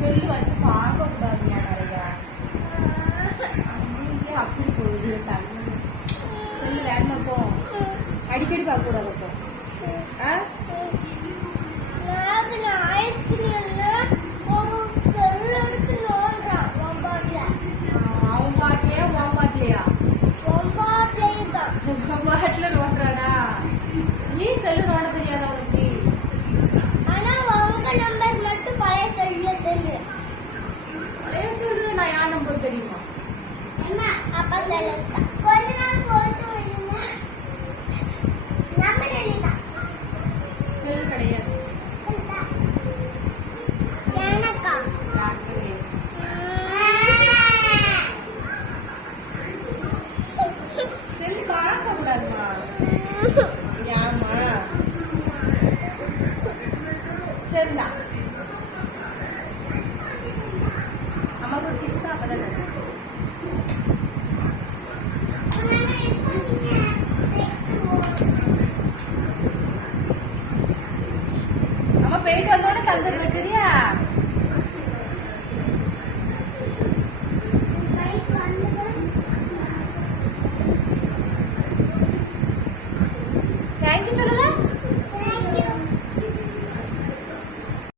Cell வச்சு பார்க்க கூடாதுங்க நிறையா. அப்படி போகுது தண்ணி. செல்லு வேண்டாப்போ அடிக்கடி பார்க்க கூடாது. அப்போ அவன் பாட்டியா உன் பாட்டிலையா? உன் பாட்டில நோண்டுறானா? நீ செல்லு நோண்ட தெரியாத உனக்கு? பழைய செல்லு நான் யார் நம்பர் தெரியுமா? செல் கிடையாது. செல் பார்க்க கூடாதுமா. ஏமா? சரிதா அம்மாக்கு ஒரு கிஸ் தான். அப்பதான் அம்மா போயிட்டு வந்தோட கலந்துருக்க. சரியா?